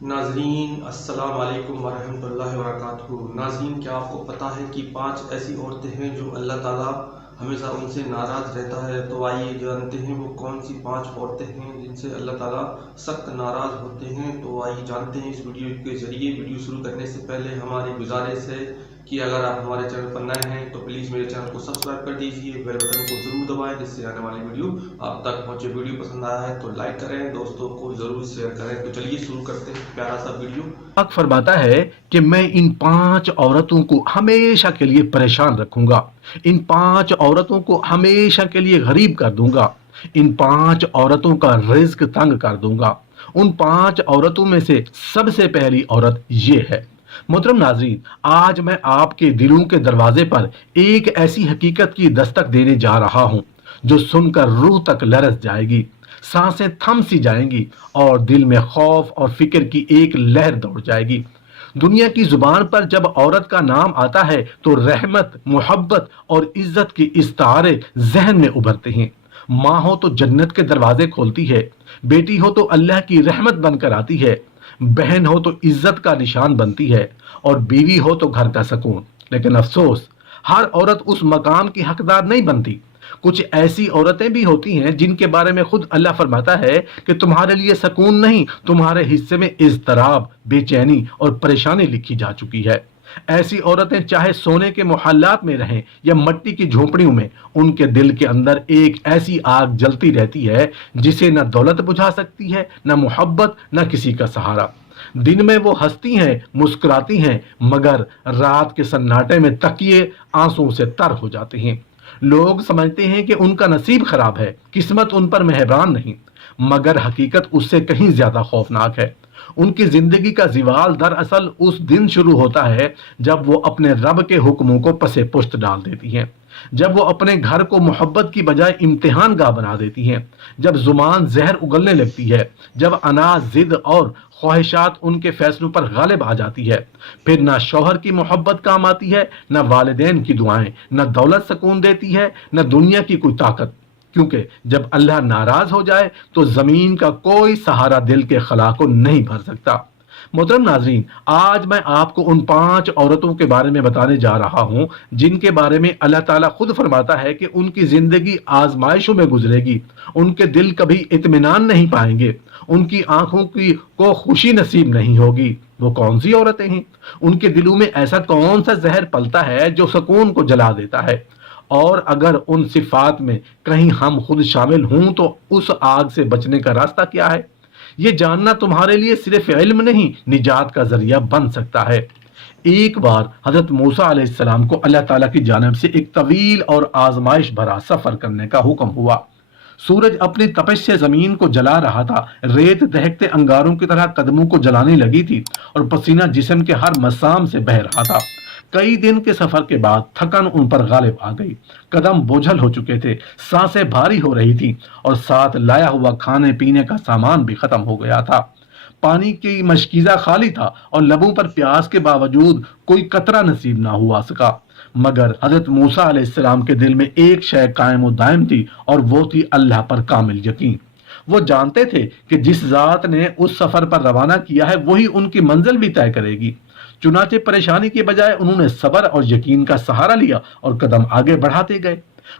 ناظرین السلام علیکم ورحمۃ اللہ وبرکاتہ۔ ناظرین، کیا آپ کو پتہ ہے کہ 5 ایسی عورتیں ہیں جو اللہ تعالیٰ ہمیشہ ان سے ناراض رہتا ہے؟ تو آئیے جانتے ہیں وہ کون سی 5 عورتیں ہیں جن سے اللہ تعالیٰ سخت ناراض ہوتے ہیں۔ تو آئیے جانتے ہیں اس ویڈیو کے ذریعے۔ ویڈیو شروع کرنے سے پہلے ہماری گزارش ہے کہ اگر آپ ہمارے چینل پر نئے ہیں تو پلیز میرے چینل کو سبسکرائب کر دیجیے، بیل بٹن کو ضرور دبائیں جس سے آنے والی ویڈیو آپ تک پہنچے۔ ویڈیو پسند آیا ہے تو لائک کریں، دوستوں کو ضرور شیئر کریں۔ تو چلیے شروع کرتے ہیں پیارا سا ویڈیو۔ پاک فرماتا ہے کہ میں ان 5 عورتوں کو ہمیشہ کے لیے پریشان رکھوں گا، ان 5 عورتوں کو ہمیشہ کے لیے غریب کر دوں گا، ان 5 عورتوں کا رزق تنگ کر دوں گا۔ ان 5 عورتوں میں سے سب سے پہلی عورت یہ ہے۔ محترم ناظرین، آج میں آپ کے دلوں کے دروازے پر ایک ایسی حقیقت کی دستک دینے جا رہا ہوں جو سن کر روح تک لرز جائے گی، سانسیں تھم سی جائیں گی اور دل میں خوف اور فکر کی ایک لہر دوڑ جائے گی۔ دنیا کی زبان پر جب عورت کا نام آتا ہے تو رحمت، محبت اور عزت کے استعارے ذہن میں ابھرتے ہیں۔ ماں ہو تو جنت کے دروازے کھولتی ہے، بیٹی ہو تو اللہ کی رحمت بن کر آتی ہے، بہن ہو تو عزت کا نشان بنتی ہے، اور بیوی ہو تو گھر کا سکون۔ لیکن افسوس، ہر عورت اس مقام کی حقدار نہیں بنتی۔ کچھ ایسی عورتیں بھی ہوتی ہیں جن کے بارے میں خود اللہ فرماتا ہے کہ تمہارے لیے سکون نہیں، تمہارے حصے میں اضطراب، بے چینی اور پریشانی لکھی جا چکی ہے۔ ایسی عورتیں چاہے سونے کے محلات میں رہیں یا مٹی کی جھونپڑیوں میں، ان کے دل کے اندر ایک ایسی آگ جلتی رہتی ہے جسے نہ دولت بجھا سکتی ہے، نہ محبت، نہ کسی کا سہارا۔ دن میں وہ ہنستی ہیں، مسکراتی ہیں، مگر رات کے سناٹے میں تکیے آنسوں سے تر ہو جاتے ہیں۔ لوگ سمجھتے ہیں کہ ان کا نصیب خراب ہے، قسمت ان پر مہربان نہیں، مگر حقیقت اس سے کہیں زیادہ خوفناک ہے۔ ان کی زندگی کا زوال دراصل اس دن شروع ہوتا ہے جب وہ اپنے رب کے حکموں کو پس پشت ڈال دیتی ہیں، جب وہ اپنے گھر کو محبت کی بجائے امتحان گاہ بنا دیتی ہیں، جب زبان زہر اگلنے لگتی ہے، جب انا، ضد اور خواہشات ان کے فیصلوں پر غالب آ جاتی ہے۔ پھر نہ شوہر کی محبت کام آتی ہے، نہ والدین کی دعائیں، نہ دولت سکون دیتی ہے، نہ دنیا کی کوئی طاقت، کیونکہ جب اللہ ناراض ہو جائے تو زمین کا کوئی سہارا دل کے خلا کو نہیں بھر سکتا۔ محترم ناظرین، آج میں آپ کو ان 5 عورتوں کے بارے میں بتانے جا رہا ہوں جن کے بارے میں اللہ تعالیٰ خود فرماتا ہے کہ ان کی زندگی آزمائشوں میں گزرے گی، ان کے دل کبھی اطمینان نہیں پائیں گے، ان کی آنکھوں کو خوشی نصیب نہیں ہوگی۔ وہ کون سی عورتیں ہیں؟ ان کے دلوں میں ایسا کون سا زہر پلتا ہے جو سکون کو جلا دیتا ہے؟ اور اگر ان صفات میں کہیں ہم خود شامل ہوں تو اس آگ سے بچنے کا راستہ کیا ہے؟ یہ جاننا تمہارے لیے صرف علم نہیں، نجات کا ذریعہ بن سکتا ہے۔ ایک بار حضرت موسیٰ علیہ السلام کو اللہ تعالیٰ کی جانب سے ایک طویل اور آزمائش بھرا سفر کرنے کا حکم ہوا۔ سورج اپنی تپش سے زمین کو جلا رہا تھا، ریت دہکتے انگاروں کی طرح قدموں کو جلانے لگی تھی اور پسینہ جسم کے ہر مسام سے بہہ رہا تھا۔ کئی دن کے سفر کے بعد تھکن ان پر غالب آ گئی، قدم بوجھل ہو چکے تھے، سانسیں بھاری ہو رہی تھیں اور ساتھ لایا ہوا کھانے پینے کا سامان بھی ختم ہو گیا تھا۔ پانی کی مشکیزہ خالی تھا اور لبوں پر پیاس کے باوجود کوئی قطرہ نصیب نہ ہوا سکا، مگر حضرت موسیٰ علیہ السلام کے دل میں ایک شے قائم و دائم تھی، اور وہ تھی اللہ پر کامل یقین۔ وہ جانتے تھے کہ جس ذات نے اس سفر پر روانہ کیا ہے وہی ان کی منزل بھی طے کرے گی۔ چنانچہ پریشانی کے بجائے انہوں نے صبر اور یقین کا سہارا لیا اور قدم آگے بڑھاتے گئے۔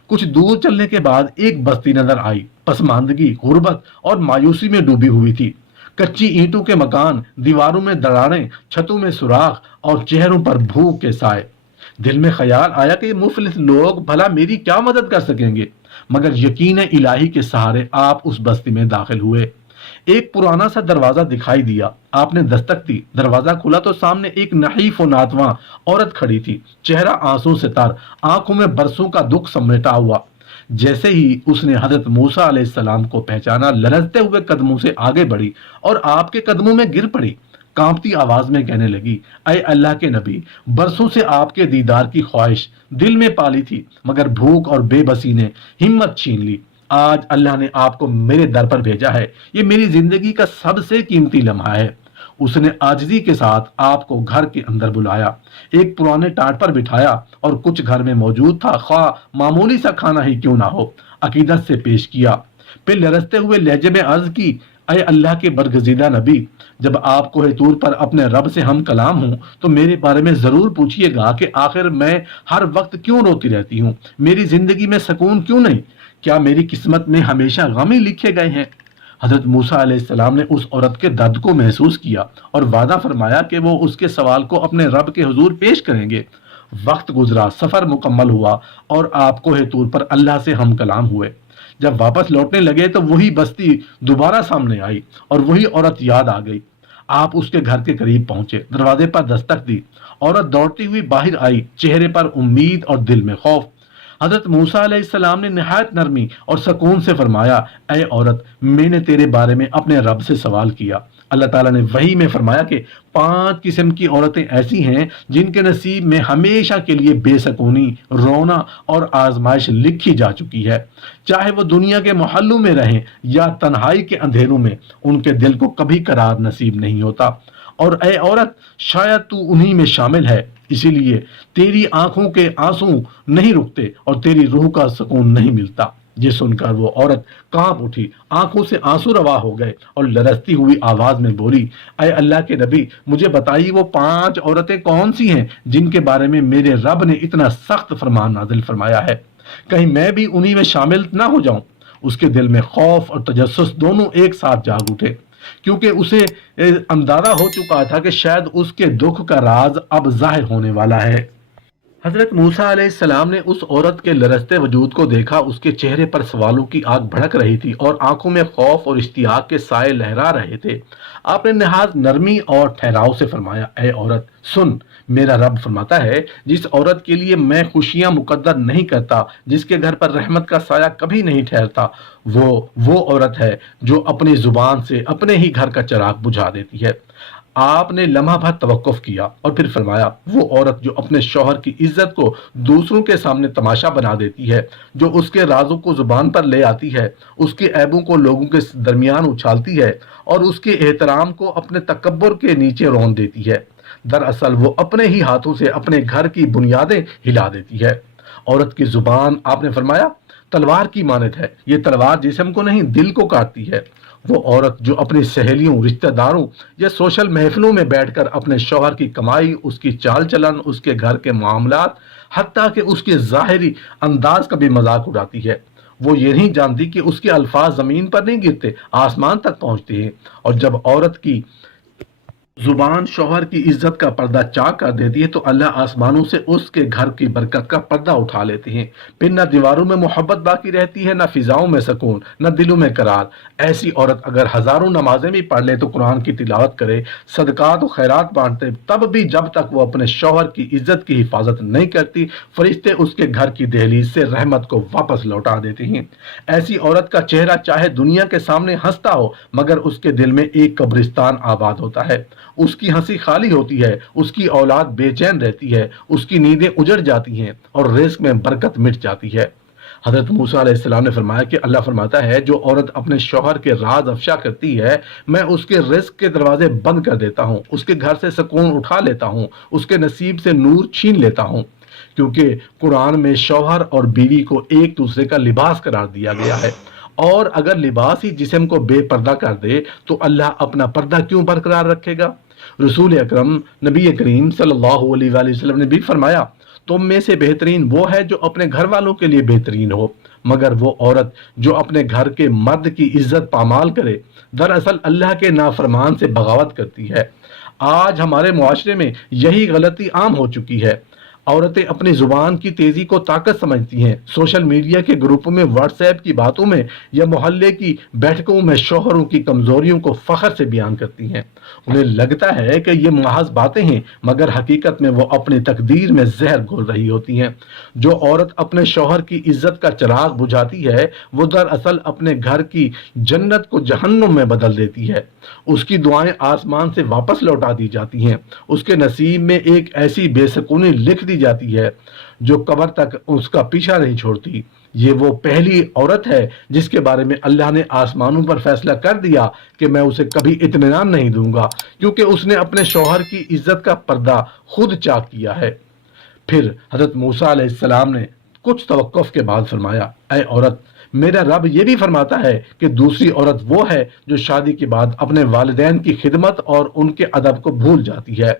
کچھ دور چلنے کے بعد ایک بستی نظر آئی، پسماندگی، غربت اور مایوسی میں ڈوبی ہوئی تھی۔ کچی اینٹوں کے مکان، دیواروں میں دراڑیں، چھتوں میں سوراخ اور چہروں پر بھوک کے سائے۔ دل میں خیال آیا کہ یہ مفلس لوگ بھلا میری کیا مدد کر سکیں گے، مگر یقین الہی کے سہارے آپ اس بستی میں داخل ہوئے۔ ایک پرانا سا دروازہ دکھائی دیا، آپ نے دستک دی، دروازہ کھلا تو سامنے ایک نحیف و ناتواں عورت کھڑی تھی، چہرہ آنسوں سے تر، آنکھوں میں برسوں کا دکھ سمیٹا ہوا۔ جیسے ہی اس نے حضرت موسیٰ علیہ السلام کو پہچانا، لرزتے ہوئے قدموں سے آگے بڑھی اور آپ کے قدموں میں گر پڑی، کانپتی آواز میں کہنے لگی، اے اللہ کے نبی، برسوں سے آپ کے دیدار کی خواہش دل میں پالی تھی، مگر بھوک اور بے بسی نے ہمت چھین لی۔ آج اللہ نے آپ کو میرے در پر بھیجا ہے، یہ میری زندگی کا سب سے قیمتی لمحہ ہے۔ اس نے عاجزی کے ساتھ آپ کو گھر کے اندر بلایا، ایک پرانے ٹاٹ پر بٹھایا اور کچھ گھر میں موجود تھا، خواہ معمولی سا کھانا ہی کیوں نہ ہو، عقیدت سے پیش کیا۔ پھر لرزتے ہوئے لہجے میں عرض کی، اے اللہ کے برگزیدہ نبی، جب آپ کوہ طور پر اپنے رب سے ہم کلام ہوں تو میرے بارے میں ضرور پوچھیے گا کہ آخر میں ہر وقت کیوں روتی رہتی ہوں، میری زندگی میں سکون کیوں نہیں، کیا میری قسمت میں ہمیشہ غم ہی لکھے گئے ہیں؟ حضرت موسیٰ علیہ السلام نے اس عورت کے درد کو محسوس کیا اور وعدہ فرمایا کہ وہ اس کے سوال کو اپنے رب کے حضور پیش کریں گے۔ وقت گزرا، سفر مکمل ہوا اور آپ کوہ طور پر اللہ سے ہم کلام ہوئے۔ جب واپس لوٹنے لگے تو وہی بستی دوبارہ سامنے آئی اور وہی عورت یاد آ گئی۔ آپ اس کے گھر کے قریب پہنچے، دروازے پر دستک دی۔ عورت دوڑتی ہوئی باہر آئی، چہرے پر امید اور دل میں خوف۔ حضرت موسیٰ علیہ السلام نے نہایت نرمی اور سکون سے فرمایا، اے عورت، میں نے تیرے بارے میں اپنے رب سے سوال کیا۔ اللہ تعالیٰ نے وحی میں فرمایا کہ 5 قسم کی عورتیں ایسی ہیں جن کے نصیب میں ہمیشہ کے لیے بے سکونی، رونا اور آزمائش لکھی جا چکی ہے۔ چاہے وہ دنیا کے محلوں میں رہیں یا تنہائی کے اندھیروں میں، ان کے دل کو کبھی قرار نصیب نہیں ہوتا۔ اور اے عورت، شاید تو انہی میں شامل ہے، اسی لیے تیری آنکھوں کے آنسو نہیں رکتے اور تیری روح کا سکون نہیں ملتا۔ یہ سن کر وہ عورت کانپ اٹھی، آنکھوں سے آنسو روا ہو گئے اور لرزتی ہوئی آواز میں بولی، اے اللہ کے نبی، مجھے بتائیے وہ 5 عورتیں کون سی ہیں جن کے بارے میں میرے رب نے اتنا سخت فرمان نازل فرمایا ہے، کہیں میں بھی انہی میں شامل نہ ہو جاؤں۔ اس کے دل میں خوف اور تجسس دونوں ایک ساتھ جاگ اٹھے، کیونکہ اسے اندازہ ہو چکا تھا کہ شاید اس کے دکھ کا راز اب ظاہر ہونے والا ہے۔ حضرت موسیٰ علیہ السلام نے اس عورت کے لرزتے وجود کو دیکھا، اس کے چہرے پر سوالوں کی آگ بھڑک رہی تھی اور آنکھوں میں خوف اور اشتیاق کے سائے لہرا رہے تھے۔ آپ نے نہایت نرمی اور ٹھہراؤ سے فرمایا، اے عورت سن، میرا رب فرماتا ہے، جس عورت کے لیے میں خوشیاں مقدر نہیں کرتا، جس کے گھر پر رحمت کا سایہ کبھی نہیں ٹھہرتا، وہ عورت ہے جو اپنی زبان سے اپنے ہی گھر کا چراغ بجھا دیتی ہے۔ آپ نے لمحہ بھر توقف کیا اور پھر فرمایا، وہ عورت جو اپنے شوہر کی عزت کو دوسروں کے سامنے تماشا بنا دیتی ہے، جو اس کے رازوں کو زبان پر لے آتی ہے، اس کے عیبوں کو لوگوں کے درمیان اچھالتی ہے اور اس کے احترام کو اپنے تکبر کے نیچے رون دیتی ہے، دراصل وہ اپنے ہی ہاتھوں سے اپنے گھر کی بنیادیں ہلا دیتی ہے۔ عورت کی زبان، آپ نے فرمایا، تلوار کی مانند ہے، یہ تلوار جسم کو نہیں دل کو کاٹتی ہے۔ وہ عورت جو اپنی سہیلیوں، رشتہ داروں یا سوشل محفلوں میں بیٹھ کر اپنے شوہر کی کمائی، اس کی چال چلن، اس کے گھر کے معاملات، حتیٰ کہ اس کے ظاہری انداز کا بھی مذاق اڑاتی ہے، وہ یہ نہیں جانتی کہ اس کے الفاظ زمین پر نہیں گرتے، آسمان تک پہنچتے ہیں۔ اور جب عورت کی زبان شوہر کی عزت کا پردہ چاک کر دیتی ہے تو اللہ آسمانوں سے اس کے گھر کی برکت کا پردہ اٹھا لیتے ہیں، پھر نہ دیواروں میں محبت باقی رہتی ہے، نہ فضاؤں میں سکون، نہ دلوں میں قرار۔ ایسی عورت اگر ہزاروں نمازیں بھی پڑھ لے تو قرآن کی تلاوت کرے، صدقات و خیرات بانٹے، تب بھی جب تک وہ اپنے شوہر کی عزت کی حفاظت نہیں کرتی، فرشتے اس کے گھر کی دہلیز سے رحمت کو واپس لوٹا دیتے ہیں۔ ایسی عورت کا چہرہ چاہے دنیا کے سامنے ہنستا ہو، مگر اس کے دل میں ایک قبرستان آباد ہوتا ہے، اس کی ہنسی خالی ہوتی ہے، اس کی اولاد بے چین رہتی ہے، اس کی نیندیں اجڑ جاتی ہیں اور رزق میں برکت مٹ جاتی ہے۔ حضرت موسیٰ علیہ السلام نے فرمایا کہ اللہ فرماتا ہے، جو عورت اپنے شوہر کے راز افشا کرتی ہے، میں اس کے رزق کے دروازے بند کر دیتا ہوں، اس کے گھر سے سکون اٹھا لیتا ہوں، اس کے نصیب سے نور چھین لیتا ہوں۔ کیونکہ قرآن میں شوہر اور بیوی کو ایک دوسرے کا لباس قرار دیا گیا ہے، اور اگر لباس ہی جسم کو بے پردہ کر دے تو اللہ اپنا پردہ کیوں برقرار رکھے گا؟ رسول اکرم نبی کریم صلی اللہ علیہ وآلہ وسلم نے بھی فرمایا، تم میں سے بہترین وہ ہے جو اپنے گھر والوں کے لیے بہترین ہو، مگر وہ عورت جو اپنے گھر کے مرد کی عزت پامال کرے، دراصل اللہ کے نافرمان سے بغاوت کرتی ہے۔ آج ہمارے معاشرے میں یہی غلطی عام ہو چکی ہے۔ عورتیں اپنی زبان کی تیزی کو طاقت سمجھتی ہیں، سوشل میڈیا کے گروپوں میں، واٹس ایپ کی باتوں میں یا محلے کی بیٹھکوں میں شوہروں کی کمزوریوں کو فخر سے بیان کرتی ہیں۔ انہیں لگتا ہے کہ یہ محض باتیں ہیں، مگر حقیقت میں وہ اپنی تقدیر میں زہر گھول رہی ہوتی ہیں۔ جو عورت اپنے شوہر کی عزت کا چراغ بجھاتی ہے، وہ دراصل اپنے گھر کی جنت کو جہنم میں بدل دیتی ہے۔ اس کی دعائیں آسمان سے واپس لوٹا دی جاتی ہیں، اس کے نصیب میں ایک ایسی بے سکونی لکھ دی جاتی ہے جو قبر تک اس کا پیچھا نہیں چھوڑتی۔ یہ وہ پہلی عورت ہے جس کے بارے میں اللہ نے آسمانوں پر فیصلہ کر دیا کہ میں اسے کبھی اطمینان نہیں دوں گا، کیونکہ اس نے اپنے شوہر کی عزت کا پردہ خود چاک کیا ہے۔ پھر حضرت موسیٰ علیہ السلام نے کچھ توقف کے بعد فرمایا، اے عورت، میرا رب یہ بھی فرماتا ہے کہ دوسری عورت وہ ہے جو شادی کے بعد اپنے والدین کی خدمت اور ان کے ادب کو بھول جاتی ہے۔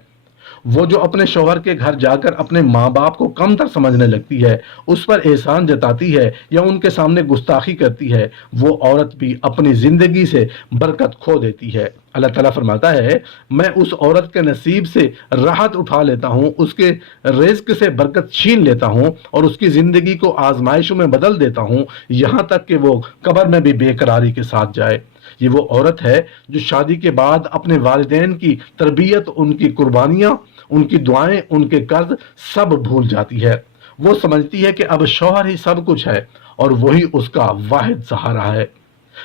وہ جو اپنے شوہر کے گھر جا کر اپنے ماں باپ کو کم تر سمجھنے لگتی ہے، اس پر احسان جتاتی ہے یا ان کے سامنے گستاخی کرتی ہے، وہ عورت بھی اپنی زندگی سے برکت کھو دیتی ہے۔ اللہ تعالیٰ فرماتا ہے، میں اس عورت کے نصیب سے راحت اٹھا لیتا ہوں، اس کے رزق سے برکت چھین لیتا ہوں اور اس کی زندگی کو آزمائشوں میں بدل دیتا ہوں، یہاں تک کہ وہ قبر میں بھی بے قراری کے ساتھ جائے۔ یہ وہ عورت ہے جو شادی کے بعد اپنے والدین کی تربیت، ان کی قربانیاں، ان کی دعائیں، ان کے قرض سب بھول جاتی ہے۔ وہ سمجھتی ہے کہ اب شوہر ہی سب کچھ ہے اور وہی اس کا واحد سہارا ہے۔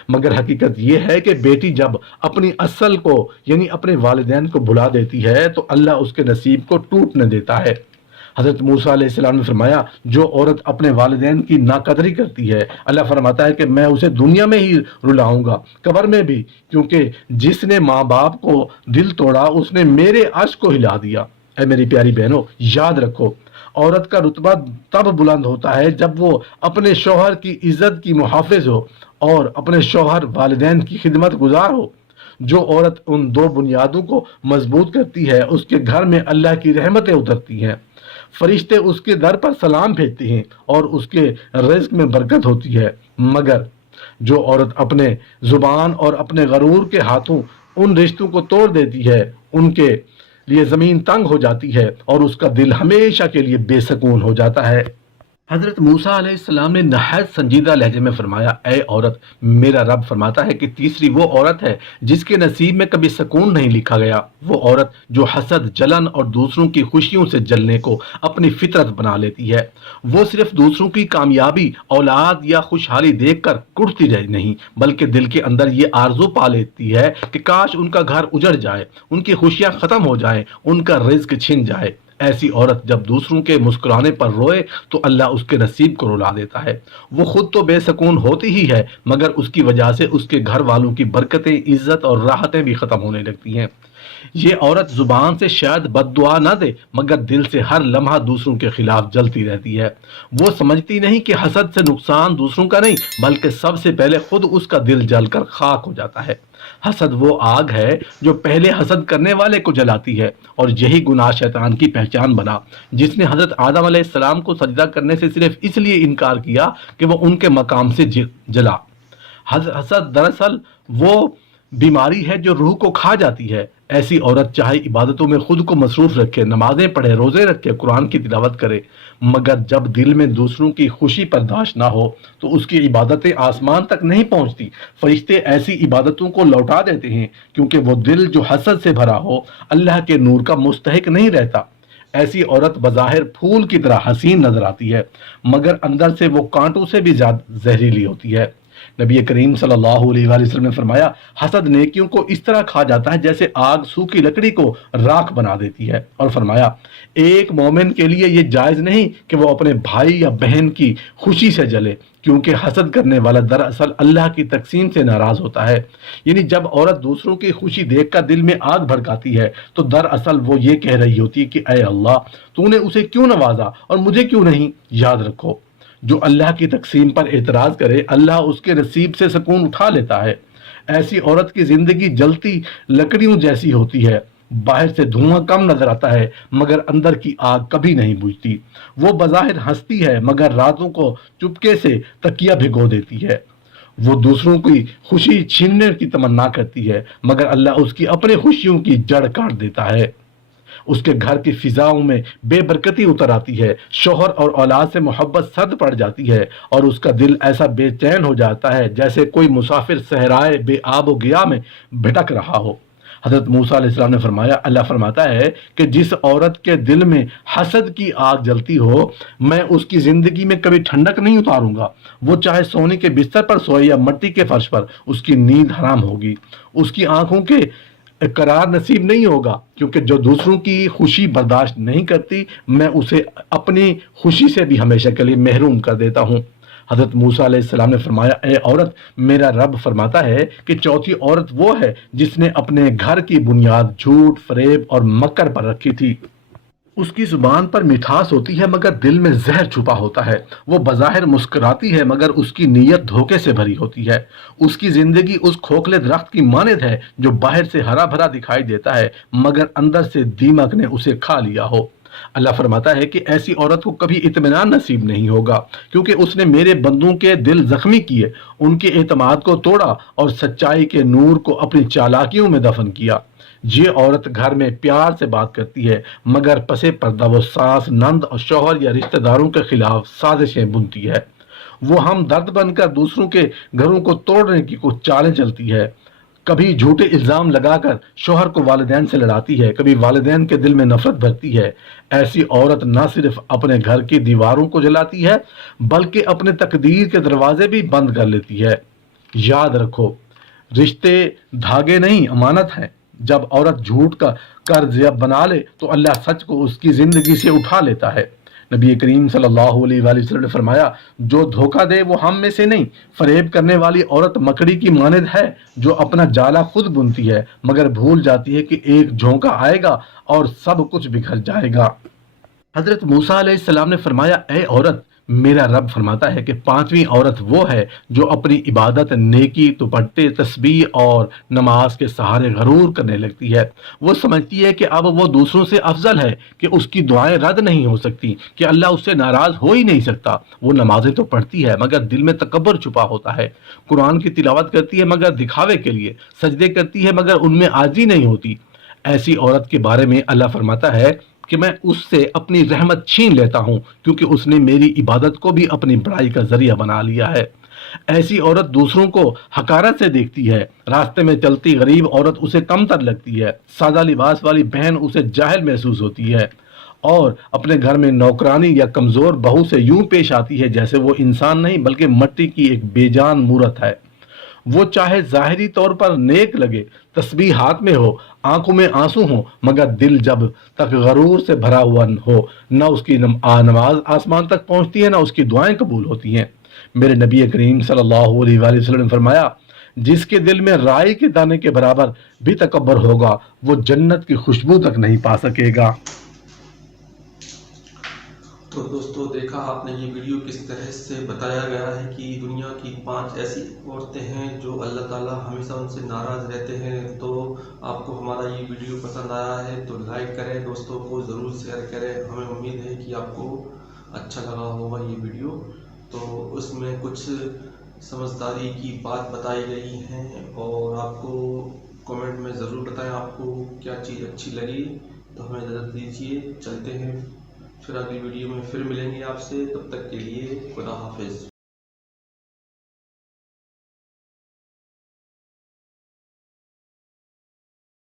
مگر حقیقت یہ ہے کہ بیٹی جب اپنی اصل کو یعنی اپنے والدین کو بھلا دیتی ہے تو اللہ اس کے نصیب کو ٹوٹنے دیتا ہے۔ حضرت موسیٰ علیہ السلام نے فرمایا، جو عورت اپنے والدین کی ناقدری کرتی ہے، اللہ فرماتا ہے کہ میں اسے دنیا میں ہی رلاؤں گا، قبر میں بھی، کیونکہ جس نے ماں باپ کو دل توڑا اس نے میرے عرش کو ہلا دیا۔ اے میری پیاری بہنوں، یاد رکھو، عورت کا رتبہ تب بلند ہوتا ہے جب وہ اپنے شوہر کی عزت کی محافظ ہو اور اپنے شوہر والدین کی خدمت گزار ہو۔ جو عورت ان دو بنیادوں کو مضبوط کرتی ہے، اس کے گھر میں اللہ کی رحمتیں اترتی ہیں، فرشتے اس کے در پر سلام بھیجتے ہیں اور اس کے رزق میں برکت ہوتی ہے۔ مگر جو عورت اپنے زبان اور اپنے غرور کے ہاتھوں ان رشتوں کو توڑ دیتی ہے، ان کے لیے زمین تنگ ہو جاتی ہے اور اس کا دل ہمیشہ کے لیے بے سکون ہو جاتا ہے۔ حضرت موسیٰ علیہ السلام نے نہایت سنجیدہ لہجے میں فرمایا، اے عورت، میرا رب فرماتا ہے کہ تیسری وہ عورت ہے جس کے نصیب میں کبھی سکون نہیں لکھا گیا، وہ عورت جو حسد، جلن اور دوسروں کی خوشیوں سے جلنے کو اپنی فطرت بنا لیتی ہے۔ وہ صرف دوسروں کی کامیابی، اولاد یا خوشحالی دیکھ کر کڑتی رہی نہیں، بلکہ دل کے اندر یہ آرزو پا لیتی ہے کہ کاش ان کا گھر اجڑ جائے، ان کی خوشیاں ختم ہو جائیں، ان کا رزق چھن جائے۔ ایسی عورت جب دوسروں کے مسکرانے پر روئے تو اللہ اس کے نصیب کو رلا دیتا ہے۔ وہ خود تو بے سکون ہوتی ہی ہے، مگر اس کی وجہ سے اس کے گھر والوں کی برکتیں، عزت اور راحتیں بھی ختم ہونے لگتی ہیں۔ یہ عورت زبان سے شاید بد دعا نہ دے، مگر دل سے ہر لمحہ دوسروں کے خلاف جلتی رہتی ہے۔ وہ سمجھتی نہیں کہ حسد سے نقصان دوسروں کا نہیں، بلکہ سب سے پہلے خود اس کا دل جل کر خاک ہو جاتا ہے۔ حسد وہ آگ ہے جو پہلے حسد کرنے والے کو جلاتی ہے، اور یہی گناہ شیطان کی پہچان بنا، جس نے حضرت آدم علیہ السلام کو سجدہ کرنے سے صرف اس لیے انکار کیا کہ وہ ان کے مقام سے جلا۔ حسد دراصل وہ بیماری ہے جو روح کو کھا جاتی ہے۔ ایسی عورت چاہے عبادتوں میں خود کو مصروف رکھے، نمازیں پڑھے، روزے رکھے، قرآن کی تلاوت کرے، مگر جب دل میں دوسروں کی خوشی برداشت نہ ہو تو اس کی عبادتیں آسمان تک نہیں پہنچتی۔ فرشتے ایسی عبادتوں کو لوٹا دیتے ہیں کیونکہ وہ دل جو حسد سے بھرا ہو اللہ کے نور کا مستحق نہیں رہتا۔ ایسی عورت بظاہر پھول کی طرح حسین نظر آتی ہے، مگر اندر سے وہ کانٹوں سے بھی زیادہ زہریلی ہوتی ہے۔ نبی کریم صلی اللہ علیہ وآلہ وسلم نے فرمایا، حسد نیکیوں کو اس طرح کھا جاتا ہے جیسے آگ سوکھی لکڑی کو راکھ بنا دیتی ہے، اور فرمایا، ایک مومن کے لیے یہ جائز نہیں کہ وہ اپنے بھائی یا بہن کی خوشی سے جلے، کیونکہ حسد کرنے والا دراصل اللہ کی تقسیم سے ناراض ہوتا ہے۔ یعنی جب عورت دوسروں کی خوشی دیکھ کر دل میں آگ بھڑکاتی ہے تو دراصل وہ یہ کہہ رہی ہوتی ہے کہ اے اللہ، تو نے اسے کیوں نوازا اور مجھے کیوں نہیں؟ یاد رکھو، جو اللہ کی تقسیم پر اعتراض کرے اللہ اس کے نصیب سے سکون اٹھا لیتا ہے۔ ایسی عورت کی زندگی جلتی لکڑیوں جیسی ہوتی ہے، باہر سے دھواں کم نظر آتا ہے مگر اندر کی آگ کبھی نہیں بجھتی۔ وہ بظاہر ہنستی ہے مگر راتوں کو چپکے سے تکیہ بھگو دیتی ہے۔ وہ دوسروں کی خوشی چھیننے کی تمنا کرتی ہے مگر اللہ اس کی اپنے خوشیوں کی جڑ کاٹ دیتا ہے۔ اس کے گھر کی فضاؤں میں بے برکتی اتر آتی ہے، شوہر اور اولاد سے محبت سرد پڑ جاتی ہے اور اس کا دل ایسا بے چین ہو جاتا ہے جیسے کوئی مسافر صحرائے بے آب و گیا میں بھٹک رہا ہو۔ حضرت موسیٰ علیہ السلام نے فرمایا، اللہ فرماتا ہے کہ جس عورت کے دل میں حسد کی آگ جلتی ہو، میں اس کی زندگی میں کبھی ٹھنڈک نہیں اتاروں گا۔ وہ چاہے سونے کے بستر پر سوئے یا مٹی کے فرش پر، اس کی نیند حرام ہوگی، اس کی آنکھوں کے قرار نصیب نہیں ہوگا، کیونکہ جو دوسروں کی خوشی برداشت نہیں کرتی میں اسے اپنی خوشی سے بھی ہمیشہ کے لیے محروم کر دیتا ہوں۔ حضرت موسیٰ علیہ السلام نے فرمایا، اے عورت، میرا رب فرماتا ہے کہ چوتھی عورت وہ ہے جس نے اپنے گھر کی بنیاد جھوٹ، فریب اور مکر پر رکھی تھی۔ اس کی زبان پر مٹھاس ہوتی ہے مگر دل میں زہر چھپا ہوتا ہے، وہ بظاہر مسکراتی ہے مگر اس کی نیت دھوکے سے بھری ہوتی ہے۔ اس کی زندگی اس کھوکھلے درخت کی مانند ہے جو باہر سے ہرا بھرا دکھائی دیتا ہے مگر اندر سے دیمک نے اسے کھا لیا ہو۔ اللہ فرماتا ہے کہ ایسی عورت کو کبھی اطمینان نصیب نہیں ہوگا، کیونکہ اس نے میرے بندوں کے دل زخمی کیے، ان کے اعتماد کو توڑا اور سچائی کے نور کو اپنی چالاکیوں میں دفن کیا۔ یہ عورت گھر میں پیار سے بات کرتی ہے مگر پسے پردہ وہ ساس، نند اور شوہر یا رشتہ داروں کے خلاف سازشیں بنتی ہے۔ وہ ہم درد بن کر دوسروں کے گھروں کو توڑنے کی کچھ چالیں چلتی ہے، کبھی جھوٹے الزام لگا کر شوہر کو والدین سے لڑاتی ہے، کبھی والدین کے دل میں نفرت بھرتی ہے۔ ایسی عورت نہ صرف اپنے گھر کی دیواروں کو جلاتی ہے بلکہ اپنے تقدیر کے دروازے بھی بند کر لیتی ہے۔ یاد رکھو، رشتے دھاگے نہیں امانت ہیں۔ جب عورت جھوٹ کا قرض بنا لے تو اللہ سچ کو اس کی زندگی سے اٹھا لیتا ہے۔ نبی کریم صلی اللہ علیہ وآلہ وسلم نے فرمایا، جو دھوکہ دے وہ ہم میں سے نہیں۔ فریب کرنے والی عورت مکڑی کی مانند ہے جو اپنا جالا خود بنتی ہے مگر بھول جاتی ہے کہ ایک جھونکا آئے گا اور سب کچھ بکھر جائے گا۔ حضرت موسیٰ علیہ السلام نے فرمایا، اے عورت، میرا رب فرماتا ہے کہ پانچویں عورت وہ ہے جو اپنی عبادت، نیکی، دوپٹے، تسبیح اور نماز کے سہارے غرور کرنے لگتی ہے۔ وہ سمجھتی ہے کہ اب وہ دوسروں سے افضل ہے، کہ اس کی دعائیں رد نہیں ہو سکتی، کہ اللہ اس سے ناراض ہو ہی نہیں سکتا۔ وہ نمازیں تو پڑھتی ہے مگر دل میں تکبر چھپا ہوتا ہے، قرآن کی تلاوت کرتی ہے مگر دکھاوے کے لیے، سجدے کرتی ہے مگر ان میں عاجزی نہیں ہوتی۔ ایسی عورت کے بارے میں اللہ فرماتا ہے کہ میں اس سے اپنی رحمت چھین لیتا ہوں کیونکہ اس نے میری عبادت کو بھی اپنی بڑائی کا ذریعہ بنا لیا ہے۔ ایسی عورت دوسروں کو حقارت سے دیکھتی ہے، راستے میں چلتی غریب عورت اسے کم تر لگتی ہے، سادہ لباس والی بہن اسے جاہل محسوس ہوتی ہے، اور اپنے گھر میں نوکرانی یا کمزور بہو سے یوں پیش آتی ہے جیسے وہ انسان نہیں بلکہ مٹی کی ایک بے جان مورت ہے۔ وہ چاہے ظاہری طور پر نیک لگے، تسبیح ہاتھ میں ہو، آنکھوں میں آنسو ہوں، مگر دل جب تک غرور سے بھرا ہوا ہو، نہ اس کی نماز آسمان تک پہنچتی ہے نہ اس کی دعائیں قبول ہوتی ہیں۔ میرے نبی کریم صلی اللہ علیہ وآلہ وسلم نے فرمایا، جس کے دل میں رائی کے دانے کے برابر بھی تکبر ہوگا وہ جنت کی خوشبو تک نہیں پا سکے گا۔ تو دوستو، دیکھا آپ نے یہ ویڈیو کس طرح سے بتایا گیا ہے کہ دنیا کی 5 ایسی عورتیں ہیں جو اللہ تعالیٰ ہمیشہ ان سے ناراض رہتے ہیں۔ تو آپ کو ہمارا یہ ویڈیو پسند آیا ہے تو لائک کریں، دوستوں کو ضرور شیئر کریں۔ ہمیں امید ہے کہ آپ کو اچھا لگا ہوگا یہ ویڈیو۔ تو اس میں کچھ سمجھداری کی بات بتائی گئی ہیں اور آپ کو کمنٹ میں ضرور بتائیں آپ کو کیا چیز اچھی لگی۔ تو ہمیں اجازت دیجیے، چلتے ہیں، پھر اگلی ویڈیو میں پھر ملیں گے آپ سے، تب تک کے لیے خدا حافظ۔